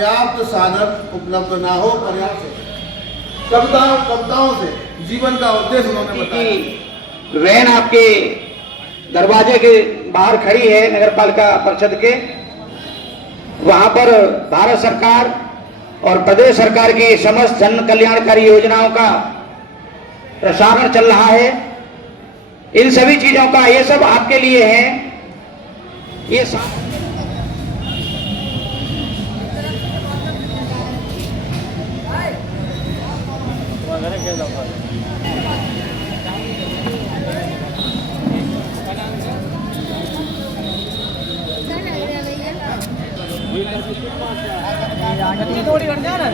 पर्याप्त साधन उपलब्ध ना हो, पर्याप्त कविताओं से जीवन का उद्देश्य उन्होंने बताया। वैन आपके दरवाजे के बाहर खड़ी है नगर पालिका परिषद के, वहां पर भारत सरकार और प्रदेश सरकार की समस्त जन कल्याणकारी योजनाओं का प्रसारण चल रहा है। इन सभी चीजों का ये सब आपके लिए है। ये थोड़ी बढ़ जा रहा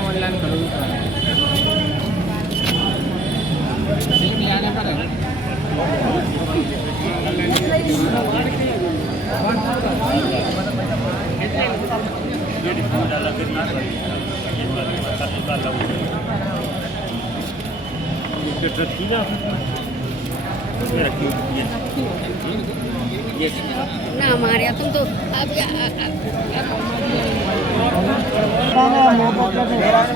ऑनलाइन करो ना हमारे तुम तो अब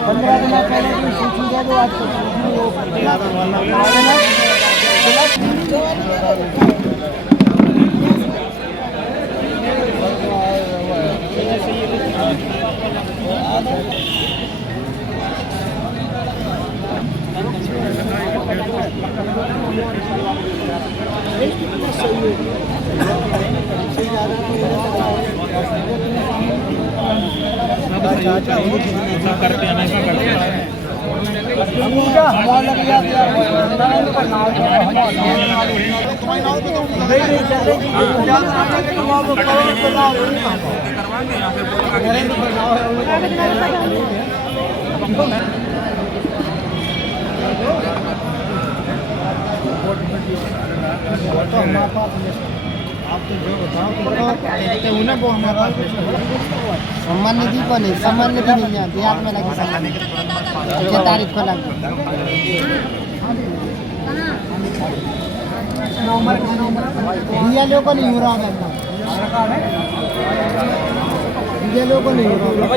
15 दिन पहले की सूची दे दो करते हैं ऐसा करते हैं आप तो जो बताओ तो उन्हें वो हमारा सम्मान निधि को नहीं, सम्मान निधि नहीं है देहात में लगी सम्मान निधि 6 तारीख को लगी। दिया लोगों को नहीं हो रहा है, दिया लोगों को नहीं हो रहा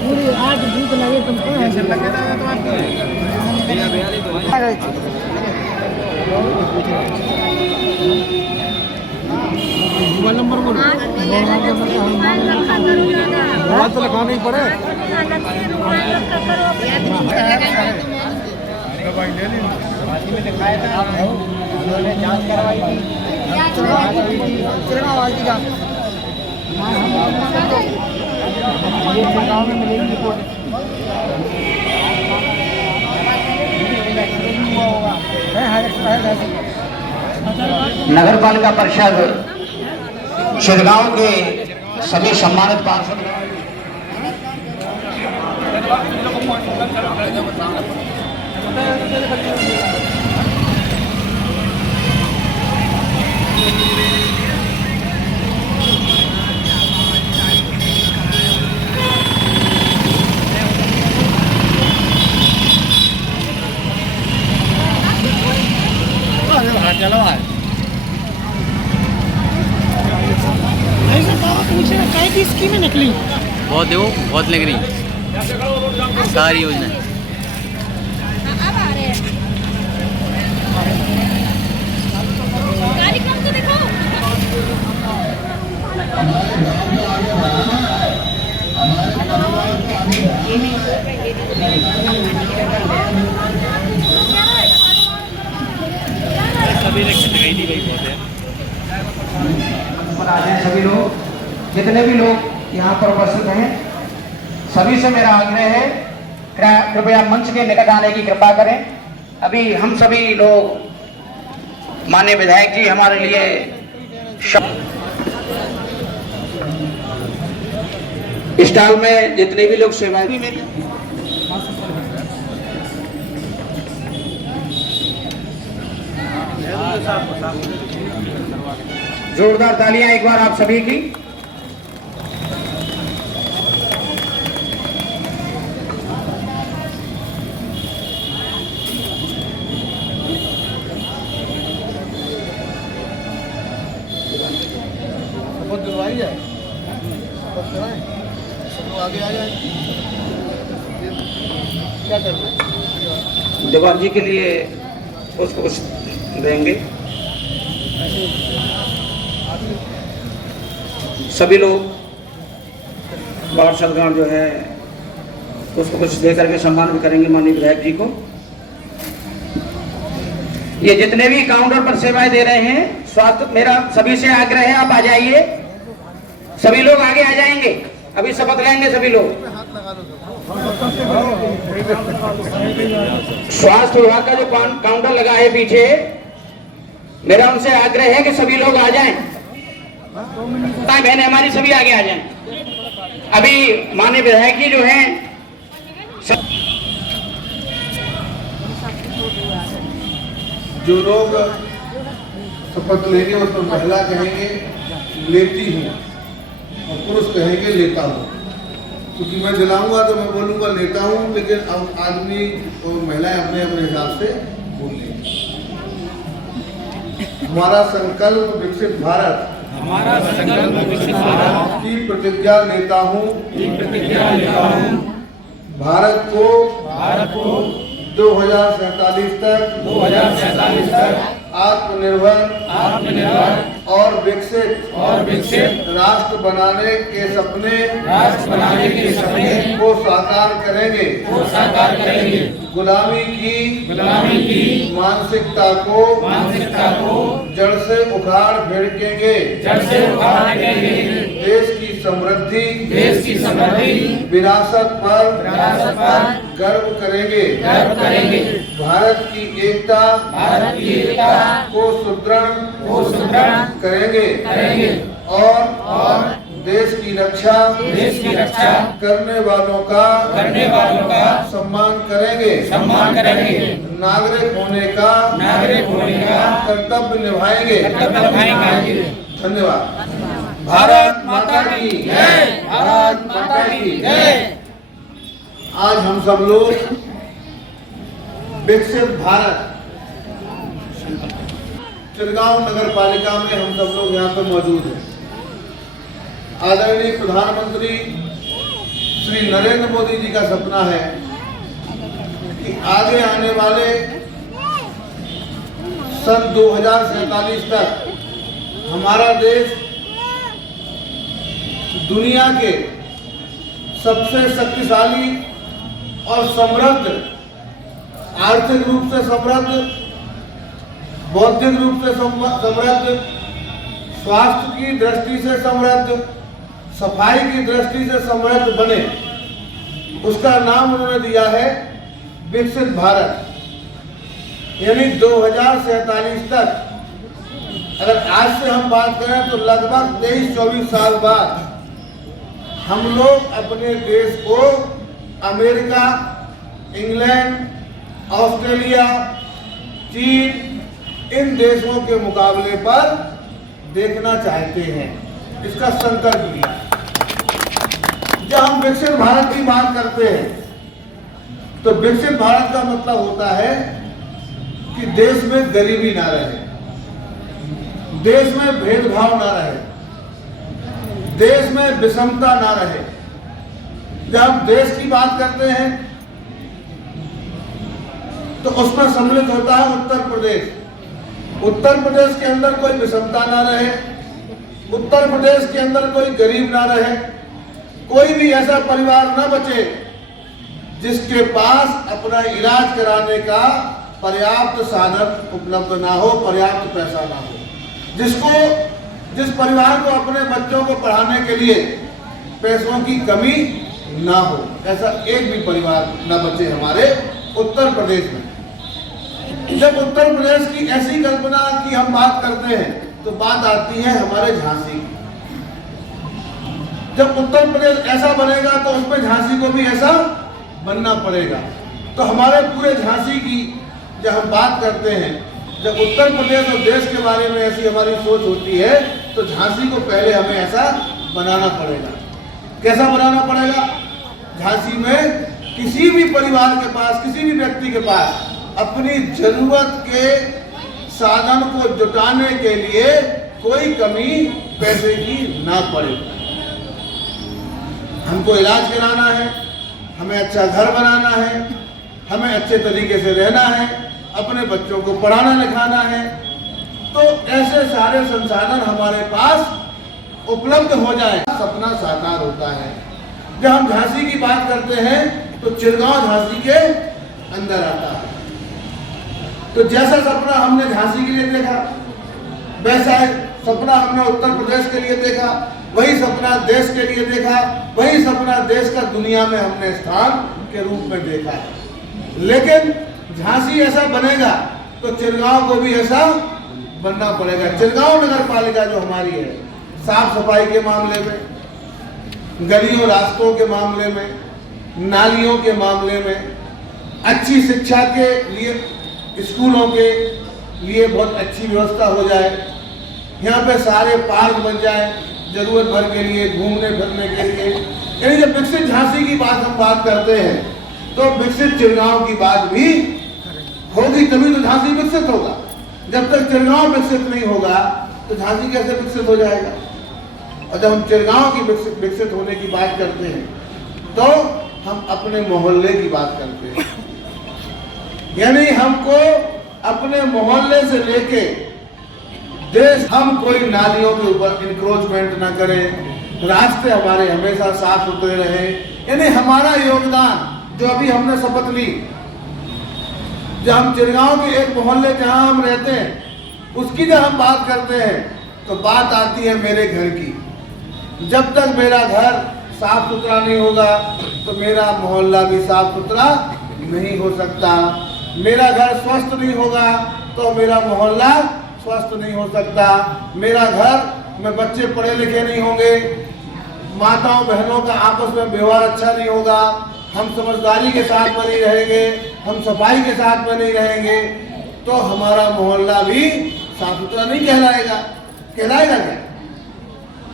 पूरी 8 भूख लगे तुमको मोबाइल नंबर बोलो, मोबाइल तो लिखाना ही पड़े। उन्होंने जांच करवाई थी, गाँव में मिलेगी रिपोर्ट। नगर पालिका परिषद शिरगांव के सभी सम्मानित पार्षद चलो की स्कीमें निकली बहुत देखो, बहुत लग रही सारी योजना। अब आ रहे हैं कार्यक्रम तो देखो। सभी ने गई थी भाई बहुत है। सभी लोग, जितने भी लोग यहाँ पर उपस्थित हैं, सभी से मेरा आग्रह है कृपया मंच के निकट आने की कृपा करें। अभी हम सभी लोग माननीय विधायक जी हमारे लिए स्टॉल में जितने भी लोग सेवाएं जोरदार तालियां एक बार आप सभी की। तो आगे आ जाए। क्या कर रहे हैं? जवाब जी के लिए उसको कुछ देंगे। सभी लोग पार्षदगण जो है उसको कुछ दे करके सम्मान भी करेंगे माननीय विधायक जी को। ये जितने भी काउंटर पर सेवाएं दे रहे हैं, स्वास्थ्य, मेरा सभी से आग्रह है आप आ जाइए, सभी लोग आगे आ जाएंगे, अभी शपथ लेंगे सभी लोग। स्वास्थ्य विभाग का जो काउंटर लगा है पीछे, मेरा उनसे आग्रह है कि सभी लोग आ जाएं, बहने हमारी सभी आगे आ जाएं। अभी माननीय विधायक जी जो हैं जो लोग शपथ लेंगे उसको महिला कहेंगे लेती हूँ और पुरुष कहेंगे लेता हूँ, क्योंकि मैं दिलाऊंगा तो मैं बोलूंगा लेता हूँ, लेकिन अब आदमी और महिलाएं अपने अपने हिसाब से बोल लेंगे। हमारा संकल्प विकसित भारत की प्रतिज्ञा लेता हूँ। भारत को 2047 तक आत्मनिर्भर और विकसित राष्ट्र बनाने के सपने को साकार करेंगे। गुलामी की मानसिकता को जड़ से उखाड़ फेंकेंगे। देश की समृद्धि विरासत पर गर्व करेंगे। भारत की एकता को सुदृढ़ करेंगे और देश की रक्षा करने वालों का सम्मान करेंगे। नागरिक होने का कर्तव्य निभाएंगे। धन्यवाद। भारत माता की जय। भारत माता की जय। आज हम सब लोग विकसित भारत चिरगांव नगर पालिका में हम सब लोग यहाँ पर मौजूद हैं। आदरणीय प्रधानमंत्री श्री नरेंद्र मोदी जी का सपना है कि आगे आने वाले सन 2047 तक हमारा देश दुनिया के सबसे शक्तिशाली और समृद्ध, आर्थिक रूप से समृद्ध, बौद्धिक रूप से समृद्ध, स्वास्थ्य की दृष्टि से समृद्ध, सफाई की दृष्टि से समृद्ध बने। उसका नाम उन्होंने दिया है विकसित भारत। यानी 2047 तक, अगर आज से हम बात करें तो लगभग 23-24 साल बाद हम लोग अपने देश को अमेरिका, इंग्लैंड, ऑस्ट्रेलिया, चीन, इन देशों के मुकाबले पर देखना चाहते हैं। इसका संकल्प लिया। जब हम विकसित भारत की बात करते हैं तो विकसित भारत का मतलब होता है कि देश में गरीबी ना रहे, देश में भेदभाव ना रहे, देश में विषमता ना रहे। जब हम देश की बात करते हैं तो उसमें सम्मिलित होता है उत्तर प्रदेश। उत्तर प्रदेश के अंदर कोई विषमता ना रहे, उत्तर प्रदेश के अंदर कोई गरीब ना रहे, कोई भी ऐसा परिवार ना बचे जिसके पास अपना इलाज कराने का पर्याप्त साधन उपलब्ध ना हो, पर्याप्त पैसा ना हो, जिस परिवार को अपने बच्चों को पढ़ाने के लिए पैसों की कमी ना हो, ऐसा एक भी परिवार ना बचे हमारे उत्तर प्रदेश में। जब उत्तर प्रदेश की ऐसी कल्पना की हम बात करते हैं तो बात आती है हमारे झांसी की। जब उत्तर प्रदेश ऐसा बनेगा तो उसमें झांसी को भी ऐसा बनना पड़ेगा। तो हमारे पूरे झांसी की जब हम बात करते हैं, जब उत्तर प्रदेश और देश के बारे में ऐसी हमारी सोच होती है तो झांसी को पहले हमें ऐसा बनाना पड़ेगा। कैसा बनाना पड़ेगा? झांसी में किसी भी परिवार के पास, किसी भी व्यक्ति के पास अपनी जरूरत के साधन को जुटाने के लिए कोई कमी पैसे की ना पड़े। हमको इलाज कराना है, हमें अच्छा घर बनाना है, हमें अच्छे तरीके से रहना है, अपने बच्चों को पढ़ाना लिखाना है। तो ऐसे सारे संसाधन हमारे पास उपलब्ध हो जाए, सपना साकार होता है। जब हम झांसी की बात करते हैं तो चिरगांव झांसी के अंदर आता है। तो जैसा सपना हमने झांसी के लिए देखा, वैसा सपना हमने उत्तर प्रदेश के लिए देखा, वही सपना देश के लिए देखा, वही सपना देश का दुनिया में हमने स्थान के रूप में देखा है। लेकिन झांसी ऐसा बनेगा तो चिरगांव को भी ऐसा बनना पड़ेगा। चिरगांव नगर पालिका जो हमारी है, साफ सफाई के मामले में, गलियों रास्तों के मामले में, नालियों के मामले में, अच्छी शिक्षा के लिए स्कूलों के लिए बहुत अच्छी व्यवस्था हो जाए, यहाँ पे सारे पार्क बन जाए जरूरत भर के लिए, घूमने फिरने के लिए। यानी जब विकसित झांसी की हम बात करते हैं तो विकसित चिरगांव की बात भी होगी, तभी तो झांसी विकसित होगा। जब तक चिरगांव विकसित नहीं होगा तो झांसी कैसे विकसित हो जाएगा। और जब हम चिरगांव की विकसित होने की बात करते हैं तो हम अपने मोहल्ले की बात करते हैं। यानी हमको अपने मोहल्ले से लेके देश, हम कोई नालियों के ऊपर इंक्रोचमेंट ना करें, रास्ते हमारे हमेशा साफ सुथरे रहे। यानी हमारा योगदान जो अभी हमने शपथ ली, जब हम चिरगांव के एक मोहल्ले जहां हम रहते हैं उसकी जब हम बात करते हैं तो बात आती है मेरे घर की। जब तक मेरा घर साफ सुथरा नहीं होगा तो मेरा मोहल्ला भी साफ सुथरा नहीं हो सकता। मेरा घर स्वस्थ नहीं होगा तो मेरा मोहल्ला स्वस्थ नहीं हो सकता। मेरा घर में बच्चे पढ़े लिखे नहीं होंगे, माताओं बहनों का आपस में व्यवहार अच्छा नहीं होगा, हम समझदारी के साथ में नहीं रहेंगे, हम सफाई के साथ में नहीं रहेंगे तो हमारा मोहल्ला भी साफ सुथरा नहीं कहलाएगा। कहलाएगा क्या?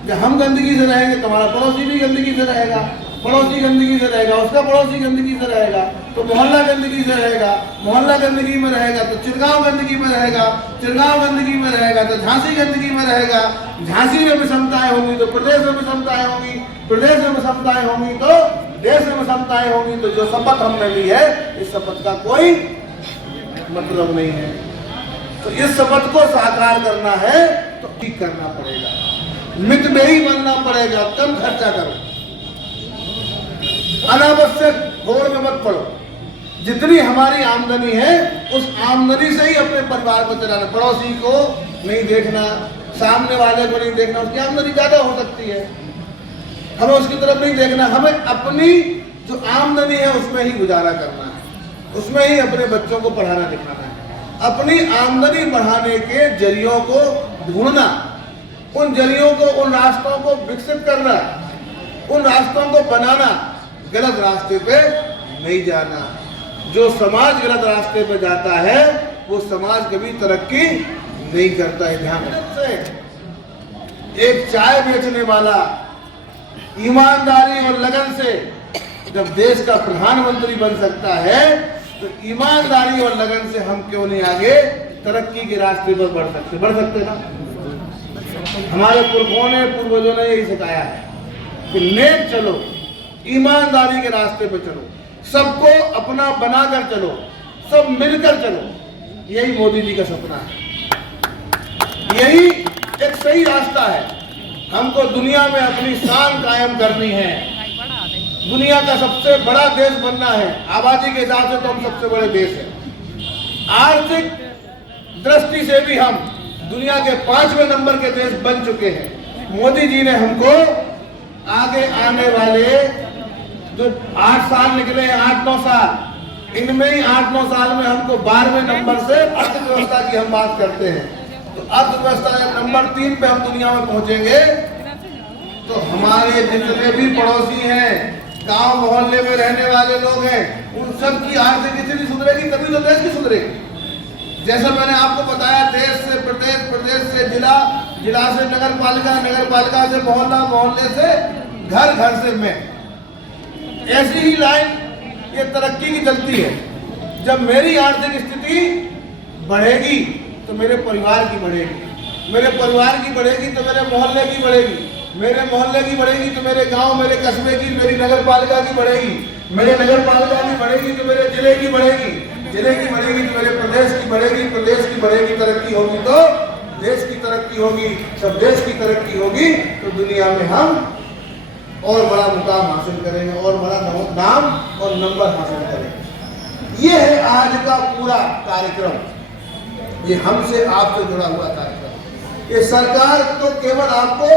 जब हम गंदगी से रहेंगे तो हमारा पड़ोसी भी गंदगी से रहेगा, पड़ोसी गंदगी से रहेगा, उसका पड़ोसी गंदगी से रहेगा तो मोहल्ला गंदगी से रहेगा, मोहल्ला गंदगी में रहेगा तो चिरगांव गंदगी में रहेगा, चिरगांव गंदगी में रहेगा तो झांसी गंदगी में रहेगा, झांसी में विषमताएं होंगी तो प्रदेश में विषमताएं होंगी, प्रदेश में विषमताएं होंगी तो देश में विषमताएं होंगी। तो जो शपथ हमने ली है इस शपथ का कोई मतलब नहीं है। तो इस शपथ को साकार करना है तो ठीक करना पड़ेगा, मितव्ययी बनना पड़ेगा, कम खर्चा करो, अनावश्यक होड़ में मत पड़ो। जितनी हमारी आमदनी है उस आमदनी से ही अपने परिवार को चलाना, पड़ोसी को नहीं देखना, सामने वाले को नहीं देखना, उसकी आमदनी ज्यादा हो सकती है, हमें उसकी तरफ नहीं देखना, हमें अपनी जो आमदनी है उसमें ही गुजारा करना है, उसमें ही अपने बच्चों को पढ़ाना लिखाना है। अपनी आमदनी बढ़ाने के जरियों को ढूंढना, उन जरियों को, उन रास्तों को विकसित करना, उन रास्तों को बनाना, गलत रास्ते पे नहीं जाना। जो समाज गलत रास्ते पे जाता है वो समाज कभी तरक्की नहीं करता है। ध्यान रखें, एक चाय बेचने वाला ईमानदारी और लगन से जब देश का प्रधानमंत्री बन सकता है तो ईमानदारी और लगन से हम क्यों नहीं आगे तरक्की के रास्ते पर बढ़ सकते ना। हमारे पुरखों ने, पूर्वजों ने यही सिखाया है कि नेक चलो, ईमानदारी के रास्ते पे चलो, सबको अपना बनाकर चलो, सब मिलकर चलो। यही मोदी जी का सपना है, यही एक सही रास्ता है। हमको दुनिया में अपनी शान कायम करनी है, दुनिया का सबसे बड़ा देश बनना है। आबादी के हिसाब से तो हम सबसे बड़े देश हैं, आर्थिक दृष्टि से भी हम दुनिया के 5वें नंबर के देश बन चुके हैं। मोदी जी ने हमको आगे आने वाले जो 8 साल निकले हैं, 8-9 साल, इनमें ही 8-9 साल में हमको 12वें नंबर से अर्थव्यवस्था की हम बात करते हैं। तो अर्थव्यवस्था जब नंबर 3 पे हम दुनिया में पहुंचेंगे तो हमारे जितने भी पड़ोसी हैं, गांव मोहल्ले में रहने वाले लोग हैं, उन सब की आर्थिक स्थिति सुधरेगी तभी तो देश की सुधरेगी। जैसा मैंने आपको बताया, देश से प्रदेश, प्रदेश से जिला, जिला से नगर पालिका, नगर पालिका से मोहल्ला, मोहल्ले से घर, घर से मैं, ऐसी ही लाइन ये तरक्की की चलती है। जब मेरी आर्थिक स्थिति बढ़ेगी तो मेरे परिवार की बढ़ेगी, मेरे परिवार की बढ़ेगी तो मेरे मोहल्ले की बढ़ेगी, मेरे मोहल्ले की बढ़ेगी तो मेरे गांव, मेरे कस्बे की, मेरी नगर पालिका की बढ़ेगी, मेरे नगर पालिका की बढ़ेगी तो मेरे जिले की बढ़ेगी, जिले की बढ़ेगी तो मेरे प्रदेश की बढ़ेगी, प्रदेश की बढ़ेगी, तरक्की होगी तो देश की तरक्की होगी, सब देश की तरक्की होगी तो दुनिया में हम और बड़ा मुकाम हासिल करेंगे और बड़ा नाम और नंबर हासिल करेंगे। ये है आज का पूरा कार्यक्रम, ये हमसे आपसे जुड़ा हुआ कार्यक्रम। ये सरकार तो केवल आपको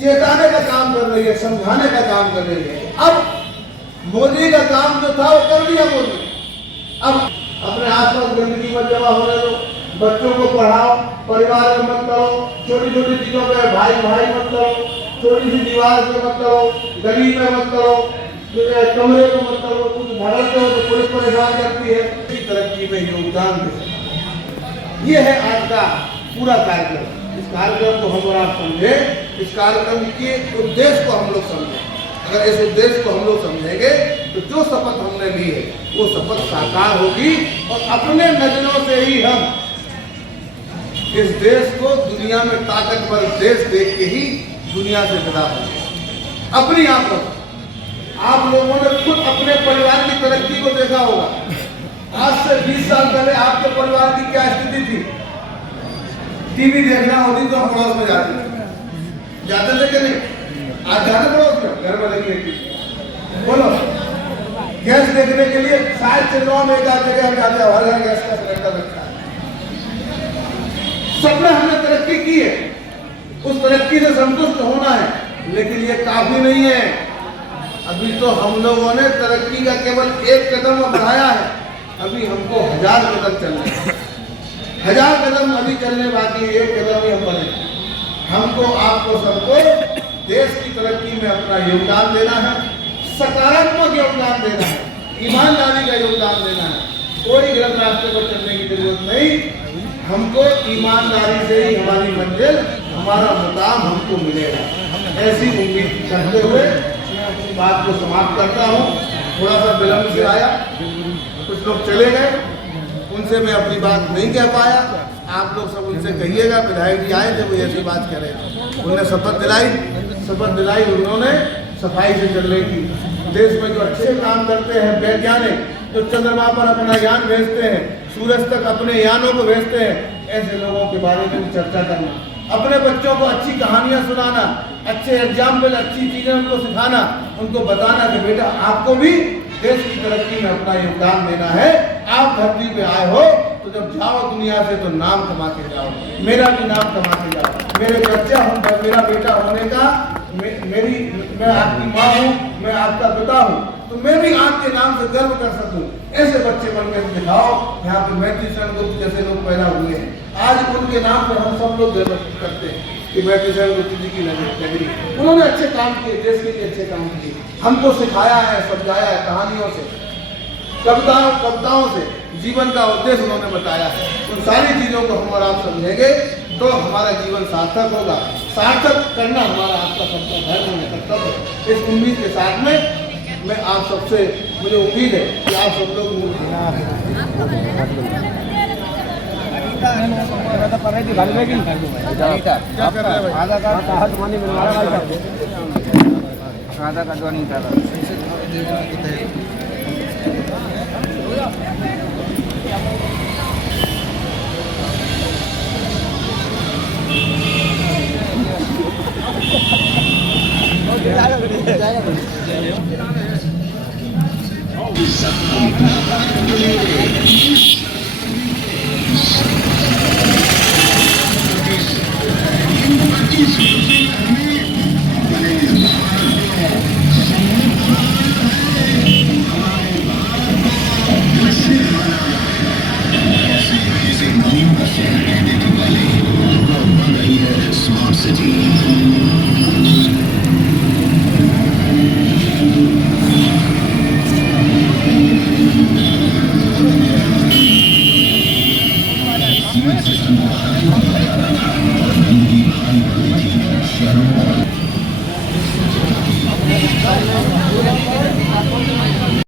चेताने का काम कर रही है, समझाने का काम कर रही है। अब मोदी का काम जो था वो कर दिया मोदी। अब अपने आसपास गंदगी मत जमा होने दो, बच्चों को पढ़ाओ, परिवार में मत करो, छोटी छोटी चीजों पे भाई भाई मत करो, छोटी सी दीवार पे मत करो, गली में मत करो, कमरे में मत करो, कुछ भरते हो तो पुलिस परेशान करती है। इस तरक्की में योगदान दे। ये है आज का पूरा कार्यक्रम। इस कार्यक्रम को हम और आप समझे, इस कार्यक्रम के उद्देश्य को हम लोग समझे। अगर इस उद्देश्य को हम लोग समझेंगे तो जो शपथ हमने ली है वो शपथ साकार होगी और अपने नजरों से ही हम इस देश को दुनिया में ताकतवर देश देख के ही दुनिया से जुड़ा होंगे। अपनी आंखों आप लोगों ने खुद अपने परिवार की तरक्की को देखा होगा। आज से 20 साल पहले आपके परिवार की क्या स्थिति थी? टीवी देखना होती तो हम पड़ोस में जाते थे कि नहीं? आज जाते पड़ोस में घर में देखने के लिए, बोलो गैस देखने के लिए शायद चिल्लाओं में एक आध जगह हम जाते हैं, हमारे यहाँ गैस का सिलेंडर रखा है। सबने हमने तरक्की की है, उस तरक्की से संतुष्ट होना है, लेकिन ये काफी नहीं है। अभी तो हम लोगों ने तरक्की का केवल एक कदम बढ़ाया है, अभी हमको 1000 कदम चलने हैं। 1000 कदम अभी चलने बाकी है, एक कदम ही हम बढ़े। हमको आपको सबको देश की तरक्की में अपना योगदान देना है, सकारात्मक योगदान देना है, ईमानदारी का योगदान देना है। कोई गलत रास्ते पर चलने की जरूरत नहीं। हमको ईमानदारी से ही हमारी मंजिल, हमारा मुकाम हमको मिलेगा, ऐसी उम्मीद करते हुए अपनी बात को समाप्त करता हूँ। थोड़ा सा विलंब से आया, कुछ लोग चले गए, उनसे मैं अपनी बात नहीं कह पाया। आप लोग सब उनसे कहिएगा, विधायक जी आए थे, वो ऐसी बात कह रहे थे। उन्होंने शपथ दिलाई उन्होंने सफाई से चलने की। देश में जो अच्छे काम करते हैं वैज्ञानिक, जो चंद्रमा पर अपना यान भेजते हैं, सूरज तक अपने यानों को भेजते हैं, ऐसे लोगों के बारे में चर्चा करना, अपने बच्चों को अच्छी कहानियां सुनाना, अच्छे एग्जाम्पल, अच्छी चीजें उनको सिखाना, उनको बताना कि बेटा आपको भी देश की तरक्की में अपना योगदान देना है। आप धरती पे आए हो तो जब जाओ दुनिया से तो नाम कमा के जाओ, मेरा भी नाम कमा के जाओ। मेरे बच्चा हूँ, मेरा बेटा होने का मैं आपकी माँ हूँ, मैं आपका पिता हूँ, तो मैं भी आपके नाम से गर्व कर सकूं। ऐसे बच्चे बनकर दिखाओ। यहाँ पे मैत्री शरण गुप्त जैसे लोग पैदा हुए हैं, आज उनके नाम पर हम सब लोग गर्व करते हैं कि मैत्री शरण गुप्त जी की नगरी। उन्होंने अच्छे काम किए, देश के लिए अच्छे काम किए, हमको सिखाया है, समझाया है, कहानियों से, कविताओं से जीवन का उद्देश्य उन्होंने बताया है। उन सारी चीजों को हम और आप समझेंगे तो हमारा जीवन सार्थक होगा। सार्थक करना हमारा आपका सबका धर्म है, कर्तव्य है। इस उम्मीद के साथ में मैं आप सबसे, मुझे उम्मीद है कि आप सब लोग Thank you.